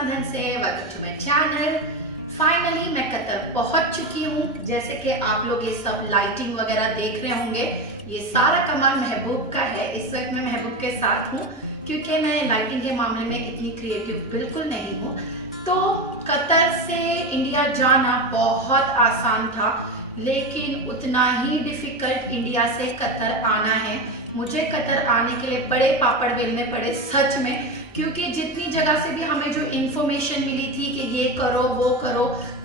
साधन से welcome to my channel. Finally मैं कतर पहुंच चुकी हूँ। जैसे कि आप लोग ये सब लाइटिंग वगैरह देख रहे होंगे, ये सारा कमाल महबूब का है। इस वक्त मैं महबूब के साथ हूँ क्योंकि मैं लाइटिंग के मामले में इतनी क्रिएटिव बिल्कुल नहीं हूँ। तो कतर से इंडिया जाना बहुत आसान था, लेकिन उतना ही डिफिकल्ट इंडिया से कतर आना है। मुझे कतर आने के लिए बड़े पापड़ बेलने पड़े सच में, क्योंकि जितनी जगह से भी हमें जो इन्फॉर्मेशन मिली थी कि ये करो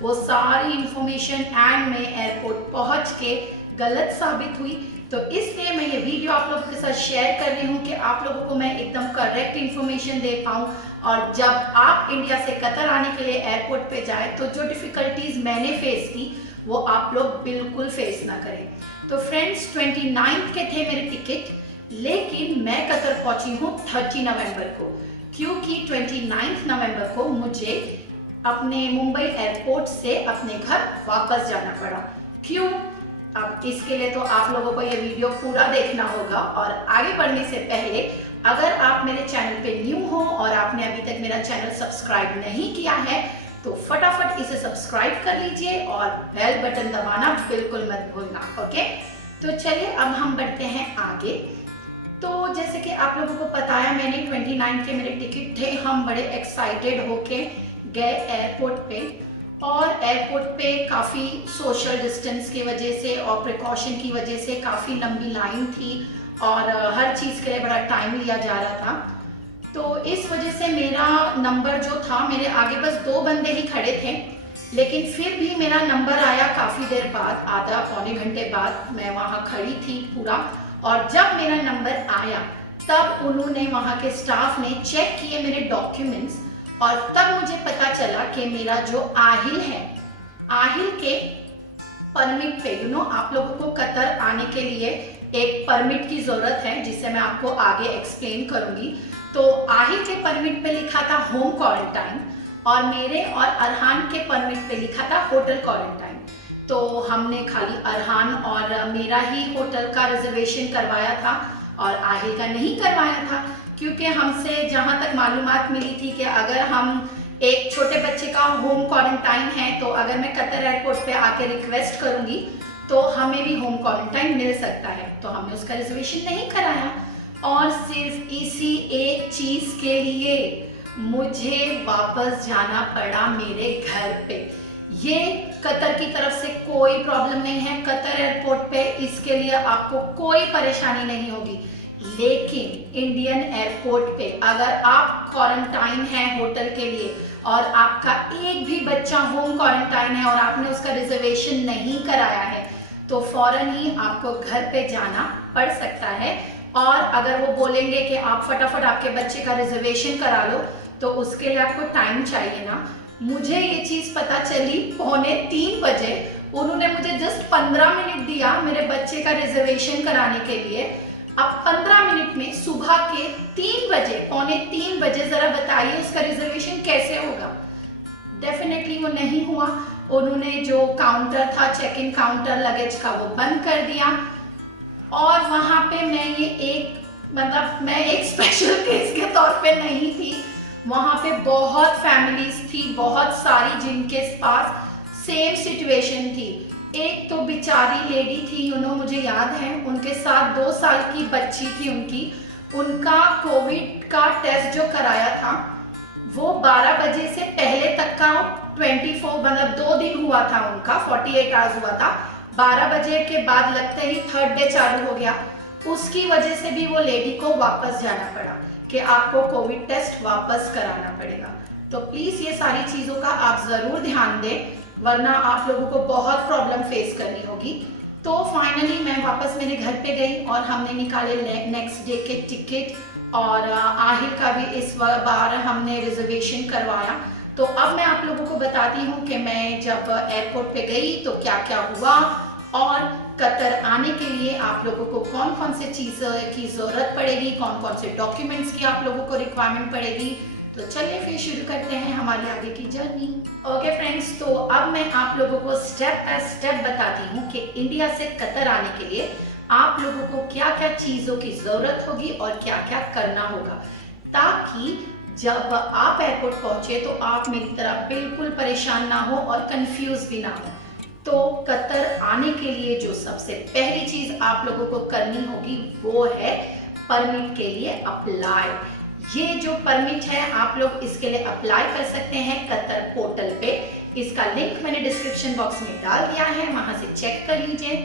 वो सारी इन्फॉर्मेशन एंड में एयरपोर्ट पहुंच के गलत साबित हुई। तो इसलिए मैं ये वीडियो आप लोगों के साथ शेयर कर रही हूँ कि आप लोगों को मैं एकदम करेक्ट इन्फॉर्मेशन दे पाऊँ, और जब आप इंडिया से कतर आने के लिए एयरपोर्ट पे जाए तो जो डिफ़िकल्टीज मैंने फेस की वो आप लोग बिल्कुल फेस ना करें। तो फ्रेंड्स 29 के थे मेरे टिकट, लेकिन मैं कतर पहुंची हूँ 30 नवंबर को, क्योंकि 29 नवंबर को मुझे अपने मुंबई एयरपोर्ट से अपने घर वापस जाना पड़ा। क्यों? अब इसके लिए तो आप लोगों को ये वीडियो पूरा देखना होगा। और आगे बढ़ने से पहले अगर आप मेरे चैनल पे न्यू हो और आपने अभी तक मेरा चैनल सब्सक्राइब नहीं किया है तो फटाफट इसे सब्सक्राइब कर लीजिए और बेल बटन दबाना बिल्कुल मत भूलना। ओके, तो चलिए अब हम बढ़ते हैं आगे। तो जैसे कि आप लोगों को पता है, मैंने 29 के मेरे टिकट थे। हम बड़े एक्साइटेड होके गए एयरपोर्ट पे, और एयरपोर्ट पे काफ़ी सोशल डिस्टेंस की वजह से और प्रिकॉशन की वजह से काफ़ी लंबी लाइन थी और हर चीज़ के लिए बड़ा टाइम लिया जा रहा था। तो इस वजह से मेरा नंबर जो था, मेरे आगे बस 2 बंदे ही खड़े थे, लेकिन फिर भी मेरा नंबर आया काफ़ी देर बाद, आधा पौने घंटे बाद मैं वहाँ खड़ी थी पूरा। और जब मेरा नंबर आया तब उन्होंने, वहाँ के स्टाफ ने चेक किए मेरे डॉक्यूमेंट्स, और तब मुझे पता चला कि मेरा जो आहिल है, आहिल के परमिट पे आप लोगों को कतर आने के लिए एक परमिट की ज़रूरत है, जिसे मैं आपको आगे एक्सप्लेन करूँगी। तो आहिल के परमिट पे लिखा था होम क्वारंटाइन, और मेरे और अरहान के परमिट पे लिखा था होटल क्वारंटाइन। तो हमने खाली अरहान और मेरा ही होटल का रिजर्वेशन करवाया था और आहिल का नहीं करवाया था, क्योंकि हमसे जहाँ तक मालूमात मिली थी कि अगर हम एक छोटे बच्चे का होम क्वारंटाइन है तो अगर मैं कतर एयरपोर्ट पे आके रिक्वेस्ट करूँगी तो हमें भी होम क्वारंटाइन मिल सकता है। तो हमने उसका रिजर्वेशन नहीं कराया, और सिर्फ इसी एक चीज़ के लिए मुझे वापस जाना पड़ा मेरे घर पे। ये कतर की तरफ से कोई प्रॉब्लम नहीं है कतर एयरपोर्ट पे, इसके लिए आपको कोई परेशानी नहीं होगी। लेकिन इंडियन एयरपोर्ट पे अगर आप क्वारंटाइन हैं होटल के लिए और आपका एक भी बच्चा होम क्वारंटाइन है और आपने उसका रिजर्वेशन नहीं कराया है, तो फौरन ही आपको घर पे जाना पड़ सकता है। और अगर वो बोलेंगे कि आप फटाफट आपके बच्चे का रिजर्वेशन करा लो, तो उसके लिए आपको टाइम चाहिए ना। मुझे ये चीज़ पता चली 2:45 बजे। उन्होंने मुझे जस्ट 15 मिनट दिया मेरे बच्चे का रिजर्वेशन कराने के लिए। अब 15 मिनट में सुबह के 3 बजे, 2:45 बजे, ज़रा बताइए उसका रिजर्वेशन कैसे होगा? डेफिनेटली वो नहीं हुआ। उन्होंने जो काउंटर था, चेक इन काउंटर लगेज का, वो बंद कर दिया। और वहाँ पे मैं एक स्पेशल केस के तौर पे नहीं थी। वहाँ पे बहुत फैमिलीज थी, बहुत सारी, जिनके पास सेम सिचुएशन थी। एक तो बेचारी लेडी थी, मुझे याद है, उनके साथ 2 साल की बच्ची थी उनका कोविड का टेस्ट जो कराया था वो 12 बजे से पहले तक का 2 दिन हुआ था, उनका 48 आवर्स हुआ था। 12 बजे के बाद लगते ही 3rd डे चालू हो गया। उसकी वजह से भी वो लेडी को वापस जाना पड़ा कि आपको कोविड टेस्ट वापस कराना पड़ेगा। तो प्लीज़ ये सारी चीज़ों का आप ज़रूर ध्यान दें, वरना आप लोगों को बहुत प्रॉब्लम फेस करनी होगी। तो फाइनली मैं वापस मेरे घर पे गई और हमने निकाले नेक्स्ट डे के टिकट, और आहिर का भी इस बार हमने रिजर्वेशन करवाया। तो अब मैं आप लोगों को बताती हूँ कि मैं जब एयरपोर्ट पे गई तो क्या क्या हुआ, और कतर आने के लिए आप लोगों को कौन कौन से चीज़ की ज़रूरत पड़ेगी, कौन कौन से डॉक्यूमेंट्स की आप लोगों को रिक्वायरमेंट पड़ेगी। तो चलिए फिर शुरू करते हैं हमारी आगे की जर्नी। ओके फ्रेंड्स, तो अब मैं आप लोगों को स्टेप बाय स्टेप बताती हूँ कि इंडिया से कतर आने के लिए आप लोगों को क्या क्या चीज़ों की ज़रूरत होगी और क्या क्या करना होगा, ताकि जब आप एयरपोर्ट पहुंचे तो आप मेरी तरह बिल्कुल परेशान ना हो और कंफ्यूज भी ना हो। तो कतर आने के लिए जो सबसे पहली चीज आप लोगों को करनी होगी वो है परमिट के लिए अप्लाई। ये जो परमिट है आप लोग इसके लिए अप्लाई कर सकते हैं कतर पोर्टल पे। इसका लिंक मैंने डिस्क्रिप्शन बॉक्स में डाल दिया है, वहां से चेक कर लीजिए।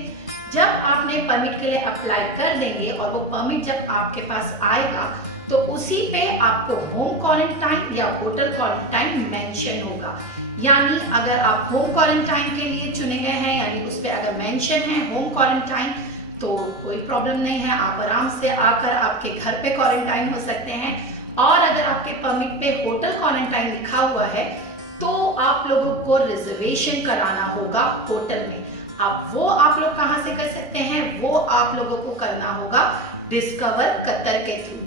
जब आपने परमिट के लिए अप्लाई कर देंगे और वो परमिट जब आपके पास आएगा तो उसी पे आपको होम क्वारंटाइन या होटल क्वारंटाइन मेंशन होगा। यानी अगर आप होम क्वारंटाइन के लिए चुने गए हैं, यानी उस पर अगर मेंशन है होम क्वारंटाइन, तो कोई प्रॉब्लम नहीं है, आप आराम से आकर आपके घर पे क्वारंटाइन हो सकते हैं। और अगर आपके परमिट पे होटल क्वारंटाइन लिखा हुआ है तो आप लोगों को रिजर्वेशन कराना होगा होटल में। अब वो आप लोग कहाँ से कर सकते हैं, वो आप लोगों को करना होगा डिस्कवर कतर के थ्रू।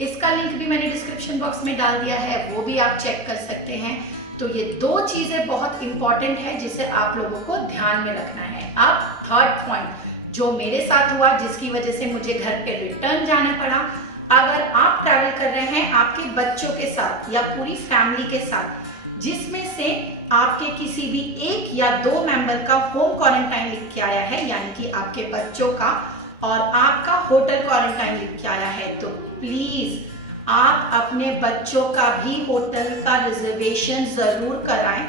इसका लिंक भी मैंने डिस्क्रिप्शन बॉक्स में डाल दिया है, वो भी आप चेक कर सकते हैं। तो ये दो चीजें बहुत इंपॉर्टेंट है जिसे आप लोगों को ध्यान में रखना है। अब थर्ड पॉइंट जो मेरे साथ हुआ, जिसकी वजह से मुझे घर पे रिटर्न जाना पड़ा। अगर आप ट्रैवल कर रहे हैं आपके बच्चों के साथ या पूरी फैमिली के साथ, जिसमें से आपके किसी भी एक या दो मेंबर का होम क्वारंटाइन लिख के आया है, यानी कि आपके बच्चों का और आपका होटल क्वारंटाइन लिख के आया है, तो प्लीज आप अपने बच्चों का भी होटल का रिजर्वेशन जरूर कराएं,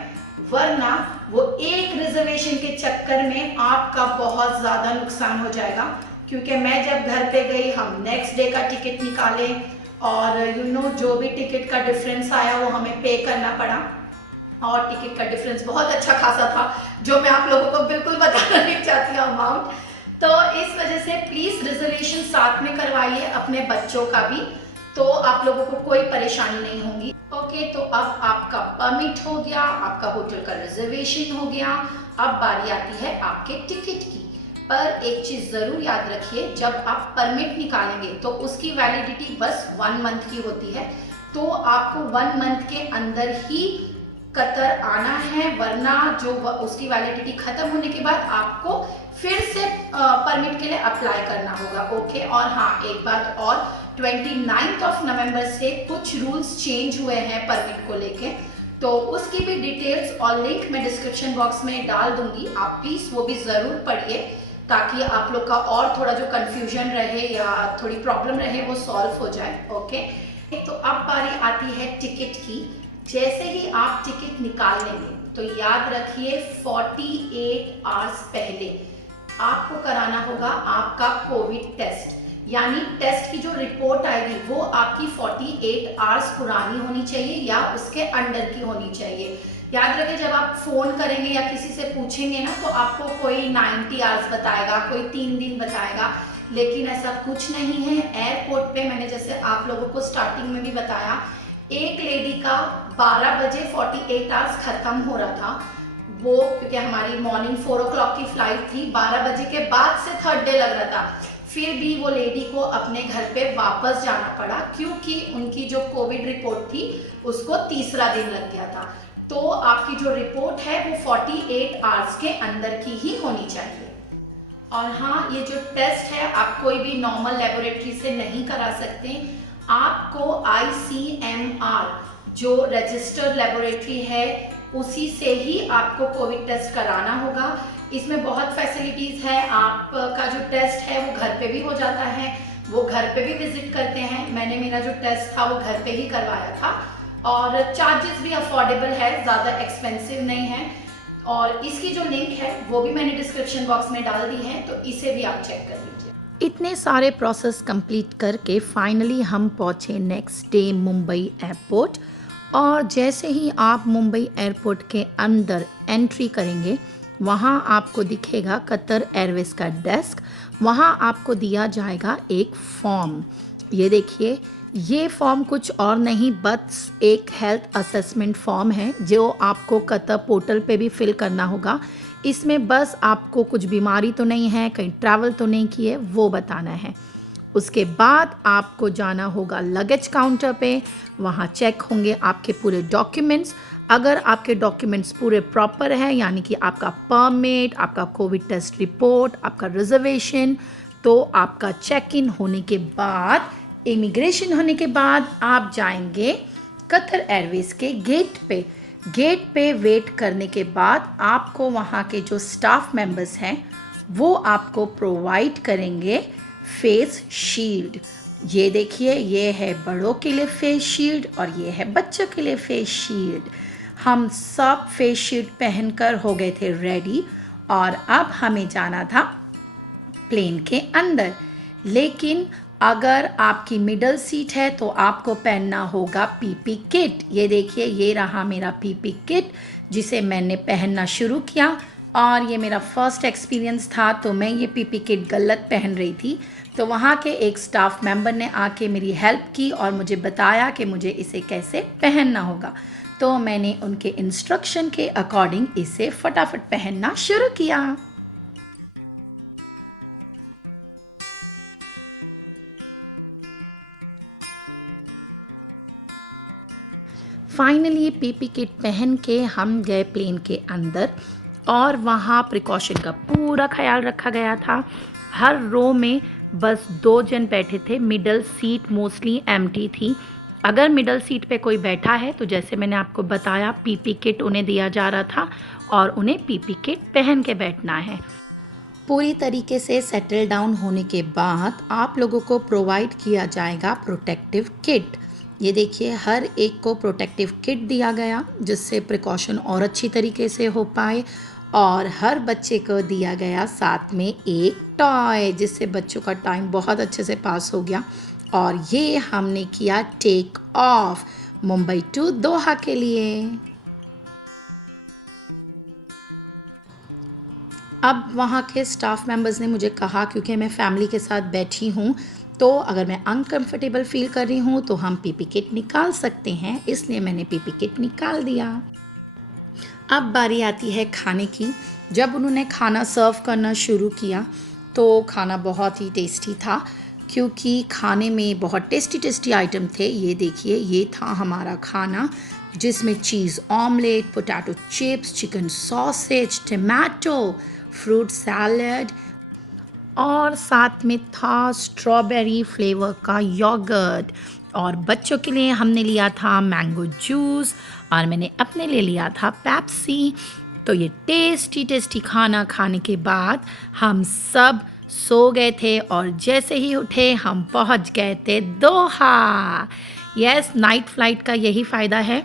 वरना वो एक रिजर्वेशन के चक्कर में आपका बहुत ज्यादा नुकसान हो जाएगा। क्योंकि मैं जब घर पे गई, हम नेक्स्ट डे का टिकट निकाले और जो भी टिकट का डिफरेंस आया वो हमें पे करना पड़ा, और टिकट का डिफरेंस बहुत अच्छा खासा था, जो मैं आप लोगों को बिल्कुल बताना नहीं चाहती हूँ अमाउंट। तो इस वजह से प्लीज रिजर्वेशन साथ में करवाइए अपने बच्चों का भी, तो आप लोगों को कोई परेशानी नहीं होगी। ओके, तो अब आपका परमिट हो गया, आपका होटल का रिजर्वेशन हो गया, अब बारी आती है आपके टिकट की। पर एक चीज जरूर याद रखिए, जब आप परमिट निकालेंगे तो उसकी वैलिडिटी बस 1 मंथ की होती है, तो आपको 1 मंथ के अंदर ही कतर आना है, वरना जो उसकी वैलिडिटी खत्म होने के बाद आपको फिर से परमिट के लिए अप्लाई करना होगा। ओके, और हाँ एक बात और, 29 नवंबर से कुछ रूल्स चेंज हुए हैं परमिट को लेके, तो उसकी भी डिटेल्स और लिंक मैं डिस्क्रिप्शन बॉक्स में डाल दूंगी, आप प्लीज वो भी जरूर पढ़िए, ताकि आप लोग का और थोड़ा जो कंफ्यूजन रहे या थोड़ी प्रॉब्लम रहे वो सॉल्व हो जाए। ओके, तो अब बारी आती है टिकट की। जैसे ही आप टिकट निकाल लेंगे तो याद रखिए 48 आवर्स पहले आपको कराना होगा आपका कोविड टेस्ट, यानी टेस्ट की जो रिपोर्ट आएगी वो आपकी 48 आवर्स पुरानी होनी चाहिए या उसके अंडर की होनी चाहिए। याद रखें, जब आप फोन करेंगे या किसी से पूछेंगे ना तो आपको कोई 90 आवर्स बताएगा, कोई 3 दिन बताएगा, लेकिन ऐसा कुछ नहीं है। एयरपोर्ट पे मैंने जैसे आप लोगों को स्टार्टिंग में भी बताया, एक लेडी का 12 बजे 48 आवर्स खत्म हो रहा था, वो क्योंकि हमारी मॉर्निंग 4 o'clock की फ्लाइट थी, 12 बजे के बाद से थर्ड डे लग रहा था, फिर भी वो लेडी को अपने घर पे वापस जाना पड़ा क्योंकि उनकी जो कोविड रिपोर्ट थी उसको तीसरा दिन लग गया था। तो आपकी जो रिपोर्ट है वो 48 आवर्स के अंदर की ही होनी चाहिए। और हाँ, ये जो टेस्ट है आप कोई भी नॉर्मल लेबोरेटरी से नहीं करा सकते, आपको ICMR जो रजिस्टर्ड लेबोरेटरी है उसी से ही आपको कोविड टेस्ट कराना होगा। इसमें बहुत फैसिलिटीज है, आपका जो टेस्ट है वो घर पे भी हो जाता है, वो घर पे भी विजिट करते हैं। मैंने मेरा जो टेस्ट था वो घर पे ही करवाया था, और चार्जेस भी अफोर्डेबल है, ज़्यादा एक्सपेंसिव नहीं है। और इसकी जो लिंक है वो भी मैंने डिस्क्रिप्शन बॉक्स में डाल दी है, तो इसे भी आप चेक कर लीजिए। इतने सारे प्रोसेस कंप्लीट करके फाइनली हम पहुँचे नेक्स्ट डे मुंबई एयरपोर्ट। और जैसे ही आप मुंबई एयरपोर्ट के अंदर एंट्री करेंगे, वहाँ आपको दिखेगा कतर एयरवेज का डेस्क, वहाँ आपको दिया जाएगा एक फॉर्म। ये देखिए, ये फॉर्म कुछ और नहीं बस एक हेल्थ असेसमेंट फॉर्म है जो आपको कतर पोर्टल पे भी फिल करना होगा। इसमें बस आपको कुछ बीमारी तो नहीं है, कहीं ट्रैवल तो नहीं किए, वो बताना है। उसके बाद आपको जाना होगा लगेज काउंटर पे, वहाँ चेक होंगे आपके पूरे डॉक्यूमेंट्स। अगर आपके डॉक्यूमेंट्स पूरे प्रॉपर हैं, यानी कि आपका परमिट, आपका कोविड टेस्ट रिपोर्ट, आपका रिजर्वेशन, तो आपका चेक इन होने के बाद, इमिग्रेशन होने के बाद आप जाएंगे कतर एयरवेज के गेट पे वेट करने के बाद आपको वहाँ के जो स्टाफ मेंबर्स हैं वो आपको प्रोवाइड करेंगे फेस शील्ड। ये देखिए, ये है बड़ों के लिए फेस शील्ड और ये है बच्चों के लिए फेस शील्ड। हम सब फेस शील्ड पहनकर हो गए थे रेडी और अब हमें जाना था प्लेन के अंदर। लेकिन अगर आपकी मिडल सीट है तो आपको पहनना होगा पीपी किट। ये देखिए, ये रहा मेरा पीपी किट जिसे मैंने पहनना शुरू किया और ये मेरा फर्स्ट एक्सपीरियंस था। तो मैं ये पीपी किट गलत पहन रही थी, तो वहाँ के एक स्टाफ मेंबर ने आके मेरी हेल्प की और मुझे बताया कि मुझे इसे कैसे पहनना होगा। तो मैंने उनके इंस्ट्रक्शन के अकॉर्डिंग इसे फटाफट पहनना शुरू किया। फाइनली पीपी किट पहन के हम गए प्लेन के अंदर और वहाँ प्रिकॉशन का पूरा ख्याल रखा गया था। हर रो में बस 2 जन बैठे थे। मिडल सीट मोस्टली एम्प्टी थी। अगर मिडल सीट पे कोई बैठा है तो जैसे मैंने आपको बताया पीपी किट उन्हें दिया जा रहा था और उन्हें पीपी किट पहन के बैठना है। पूरी तरीके से सेटल डाउन होने के बाद आप लोगों को प्रोवाइड किया जाएगा प्रोटेक्टिव किट। ये देखिए, हर एक को प्रोटेक्टिव किट दिया गया जिससे प्रिकॉशन और अच्छी तरीके से हो पाए और हर बच्चे को दिया गया साथ में एक टॉय जिससे बच्चों का टाइम बहुत अच्छे से पास हो गया। और ये हमने किया टेक ऑफ मुंबई टू दोहा के लिए। अब वहाँ के स्टाफ मेंबर्स ने मुझे कहा क्योंकि मैं फैमिली के साथ बैठी हूँ तो अगर मैं अनकंफर्टेबल फील कर रही हूँ तो हम पीपी किट निकाल सकते हैं, इसलिए मैंने पीपी किट निकाल दिया। अब बारी आती है खाने की। जब उन्होंने खाना सर्व करना शुरू किया तो खाना बहुत ही टेस्टी था क्योंकि खाने में बहुत टेस्टी आइटम थे। ये देखिए, ये था हमारा खाना जिसमें चीज़ omelette, potato chips, chicken sausage, tomato, fruit salad और साथ में था स्ट्रॉबेरी फ्लेवर का योगर्ट। और बच्चों के लिए हमने लिया था मैंगो जूस और मैंने अपने लिए लिया था पेप्सी। तो ये टेस्टी खाना खाने के बाद हम सब सो गए थे और जैसे ही उठे हम पहुंच गए थे दोहा। यस, नाइट फ्लाइट का यही फ़ायदा है,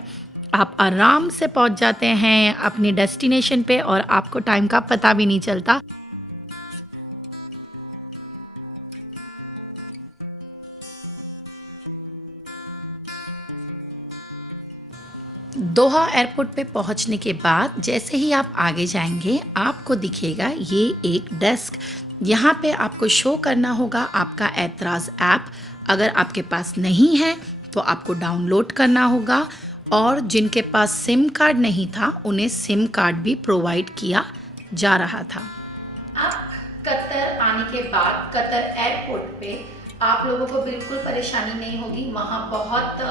आप आराम से पहुंच जाते हैं अपने डेस्टिनेशन पे और आपको टाइम का पता भी नहीं चलता। दोहा एयरपोर्ट पे पहुंचने के बाद जैसे ही आप आगे जाएंगे आपको दिखेगा ये एक डेस्क। यहाँ पे आपको शो करना होगा आपका ऐतराज़ ऐप। अगर आपके पास नहीं है तो आपको डाउनलोड करना होगा और जिनके पास सिम कार्ड नहीं था उन्हें सिम कार्ड भी प्रोवाइड किया जा रहा था। अब कतर आने के बाद कतर एयरपोर्ट पे आप लोगों को बिल्कुल परेशानी नहीं होगी। वहाँ बहुत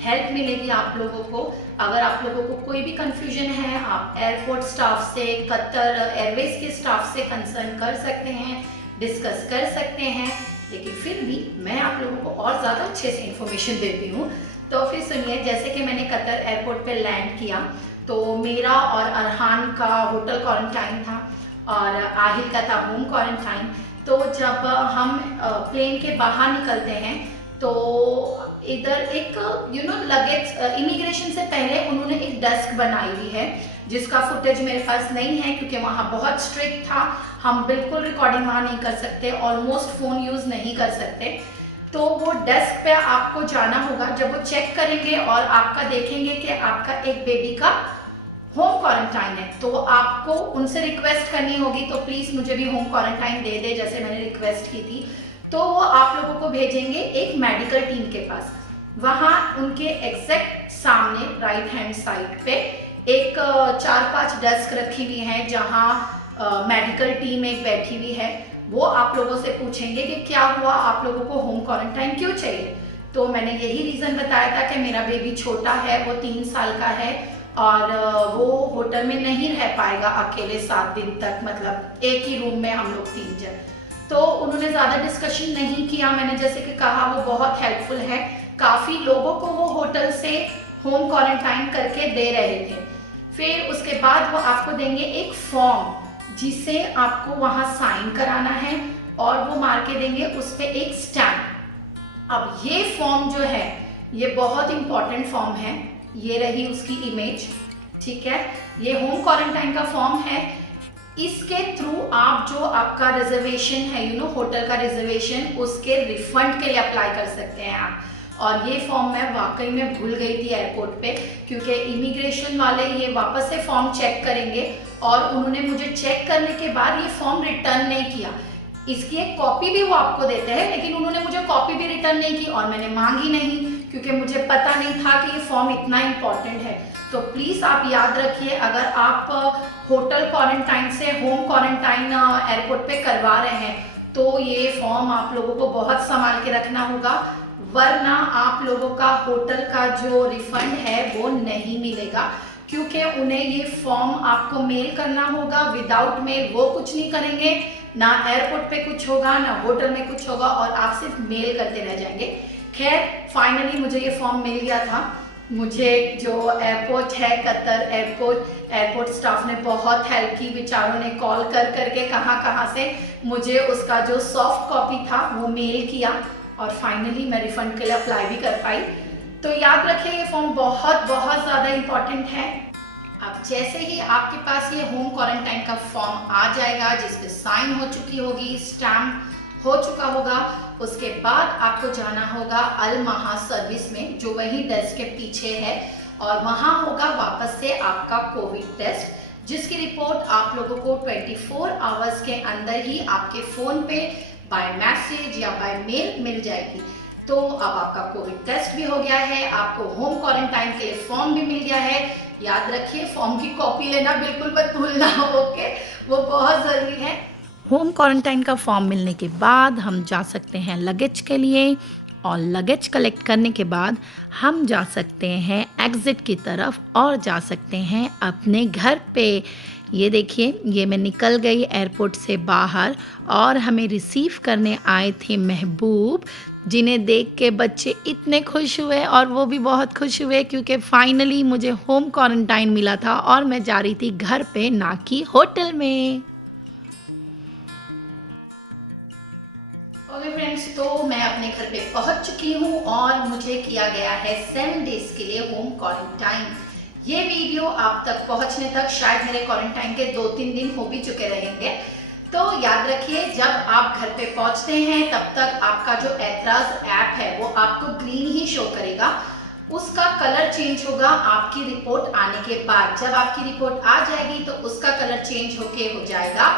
हेल्प मिलेगी आप लोगों को। अगर आप लोगों को कोई भी कंफ्यूजन है आप एयरपोर्ट स्टाफ से, कतर एयरवेज के स्टाफ से कंसर्न कर सकते हैं, डिस्कस कर सकते हैं। लेकिन फिर भी मैं आप लोगों को और ज़्यादा अच्छे से इंफॉर्मेशन देती हूँ। तो फिर सुनिए, जैसे कि मैंने कतर एयरपोर्ट पे लैंड किया तो मेरा और अरहान का होटल क्वारंटाइन था और आहिल का था होम क्वारंटाइन। तो जब हम प्लेन के बाहर निकलते हैं तो इधर एक लगेज इमिग्रेशन से पहले उन्होंने एक डेस्क बनाई हुई है जिसका फुटेज मेरे पास नहीं है क्योंकि वहाँ बहुत स्ट्रिक्ट था। हम बिल्कुल रिकॉर्डिंग वहाँ नहीं कर सकते, ऑलमोस्ट फ़ोन यूज़ नहीं कर सकते। तो वो डेस्क पे आपको जाना होगा। जब वो चेक करेंगे और आपका देखेंगे कि आपका एक बेबी का होम क्वारंटाइन है तो आपको उनसे रिक्वेस्ट करनी होगी तो प्लीज़ मुझे भी होम क्वारंटाइन दे दे, जैसे मैंने रिक्वेस्ट की थी। तो वो आप लोगों को भेजेंगे एक मेडिकल टीम के पास। वहाँ उनके एग्जैक्ट सामने राइट हैंड साइड पे एक 4-5 डेस्क रखी हुई हैं जहाँ मेडिकल टीम एक बैठी हुई है। वो आप लोगों से पूछेंगे कि क्या हुआ, आप लोगों को होम क्वारंटाइन क्यों चाहिए। तो मैंने यही रीज़न बताया था कि मेरा बेबी छोटा है, वो 3 साल का है और वो होटल में नहीं रह पाएगा अकेले 7 दिन तक, मतलब एक ही रूम में हम लोग 3 जन। तो उन्होंने ज़्यादा डिस्कशन नहीं किया। मैंने जैसे कि कहा वो बहुत हेल्पफुल है काफ़ी लोगों को वो होटल से होम क्वारंटाइन करके दे रहे थे। फिर उसके बाद वो आपको देंगे एक फॉर्म जिसे आपको वहाँ साइन कराना है और वो मार के देंगे उस पर एक स्टैम्प। अब ये फॉर्म जो है ये बहुत इंपॉर्टेंट फॉर्म है। ये रही उसकी इमेज, ठीक है। ये होम क्वारंटाइन का फॉर्म है। इसके थ्रू आप जो आपका रिजर्वेशन है होटल का रिजर्वेशन, उसके रिफंड के लिए अप्लाई कर सकते हैं आप। और ये फॉर्म मैं वाकई में भूल गई थी एयरपोर्ट पे, क्योंकि इमिग्रेशन वाले ये वापस से फॉर्म चेक करेंगे और उन्होंने मुझे चेक करने के बाद ये फॉर्म रिटर्न नहीं किया। इसकी एक कॉपी भी वो आपको देते हैं, लेकिन उन्होंने मुझे कॉपी भी रिटर्न नहीं की और मैंने मांगी नहीं, क्योंकि मुझे पता नहीं था कि ये फॉर्म इतना इम्पॉर्टेंट है। तो प्लीज़ आप याद रखिए, अगर आप होटल क्वारंटाइन से होम क्वारंटाइन एयरपोर्ट पे करवा रहे हैं तो ये फॉर्म आप लोगों को बहुत संभाल के रखना होगा, वरना आप लोगों का होटल का जो रिफंड है वो नहीं मिलेगा, क्योंकि उन्हें ये फॉर्म आपको मेल करना होगा। विदाउट मेल वो कुछ नहीं करेंगे, ना एयरपोर्ट पे कुछ होगा ना होटल में कुछ होगा, और आप सिर्फ मेल करते रह जाएंगे। खैर फाइनली मुझे ये फॉर्म मिल गया था। मुझे जो एयरपोर्ट है कतर एयरपोर्ट स्टाफ ने बहुत हेल्प की, बेचारों ने कॉल कर करके कहाँ से मुझे उसका जो सॉफ्ट कॉपी था वो मेल किया और फाइनली मैं रिफंड के लिए अप्लाई भी कर पाई। तो याद रखिए ये फॉर्म बहुत ज़्यादा इम्पॉर्टेंट है। अब जैसे ही आपके पास ये होम क्वारंटाइन का फॉर्म आ जाएगा जिस पे साइन हो चुकी होगी, स्टैम्प हो चुका होगा, उसके बाद आपको जाना होगा अल महा सर्विस में, जो वही डेस्क के पीछे है, और वहाँ होगा वापस से आपका कोविड टेस्ट, जिसकी रिपोर्ट आप लोगों को 24 आवर्स के अंदर ही आपके फ़ोन पे बाय मैसेज या बाय मेल मिल जाएगी। तो अब आपका कोविड टेस्ट भी हो गया है, आपको होम क्वारंटाइन के लिए फॉर्म भी मिल गया है। याद रखिए फॉर्म की कॉपी लेना बिल्कुल मत भूलना, ओके, वो बहुत ज़रूरी है। होम क्वारंटाइन का फॉर्म मिलने के बाद हम जा सकते हैं लगेज के लिए, और लगेज कलेक्ट करने के बाद हम जा सकते हैं एग्ज़िट की तरफ और जा सकते हैं अपने घर पे। ये देखिए, ये मैं निकल गई एयरपोर्ट से बाहर और हमें रिसीव करने आए थे महबूब, जिन्हें देख के बच्चे इतने खुश हुए, और वो भी बहुत खुश हुए क्योंकि फाइनली मुझे होम क्वारंटाइन मिला था और मैं जा रही थी घर पे, ना कि होटल में। ओके फ्रेंड्स, तो मैं अपने घर पे पहुंच चुकी हूँ और मुझे किया गया है 7 डेज के लिए होम क्वारंटाइन। ये वीडियो आप तक पहुंचने तक शायद मेरे क्वारंटाइन के 2-3 दिन हो भी चुके रहेंगे। तो याद रखिए, जब आप घर पे पहुंचते हैं तब तक आपका जो ऐतराज ऐप है वो आपको ग्रीन ही शो करेगा। उसका कलर चेंज होगा आपकी रिपोर्ट आने के बाद। जब आपकी रिपोर्ट आ जाएगी तो उसका कलर चेंज होके हो जाएगा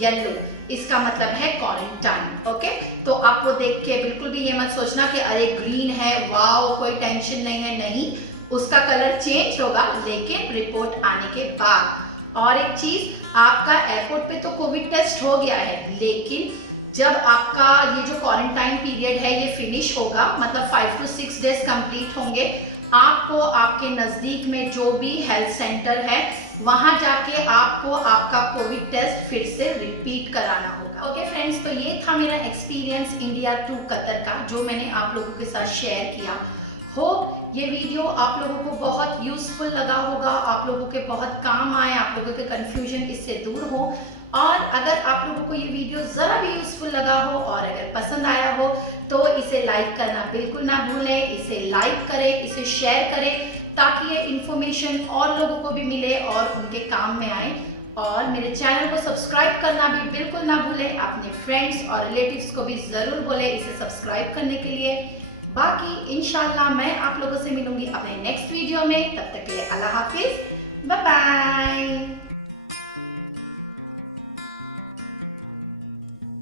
येलो। इसका मतलब है क्वारंटाइन। ओके, तो आप वो देख के बिल्कुल भी ये मत सोचना कि अरे ग्रीन है, वाओ कोई टेंशन नहीं है, नहीं, उसका कलर चेंज होगा लेकिन रिपोर्ट आने के बाद। और एक चीज, आपका एयरपोर्ट पे तो कोविड टेस्ट हो गया है, लेकिन जब आपका ये जो क्वारंटाइन पीरियड है ये फिनिश होगा, मतलब 5 to 6 डेज कंप्लीट होंगे, आपको आपके नज़दीक में जो भी हेल्थ सेंटर है वहाँ जाके आपको आपका कोविड टेस्ट फिर से रिपीट कराना होगा। ओके फ्रेंड्स, तो ये था मेरा एक्सपीरियंस इंडिया टू कतर का, जो मैंने आप लोगों के साथ शेयर किया। होप ये वीडियो आप लोगों को बहुत यूजफुल लगा होगा, आप लोगों के बहुत काम आए, आप लोगों के कंफ्यूजन इससे दूर हो। और अगर आप लोगों को ये वीडियो ज़रा भी यूजफुल लगा हो और अगर पसंद आया हो तो इसे लाइक करना बिल्कुल ना भूलें। इसे लाइक करें, इसे शेयर करें, ताकि ये इन्फॉर्मेशन और लोगों को भी मिले और उनके काम में आए। और मेरे चैनल को सब्सक्राइब करना भी बिल्कुल ना भूलें। अपने फ्रेंड्स और रिलेटिव्स को भी ज़रूर बोलें इसे सब्सक्राइब करने के लिए। बाकी इंशाल्लाह मैं आप लोगों से मिलूंगी अपने नेक्स्ट वीडियो में। तब तक के लिए अल्लाह हाफिज़, बाय बाय।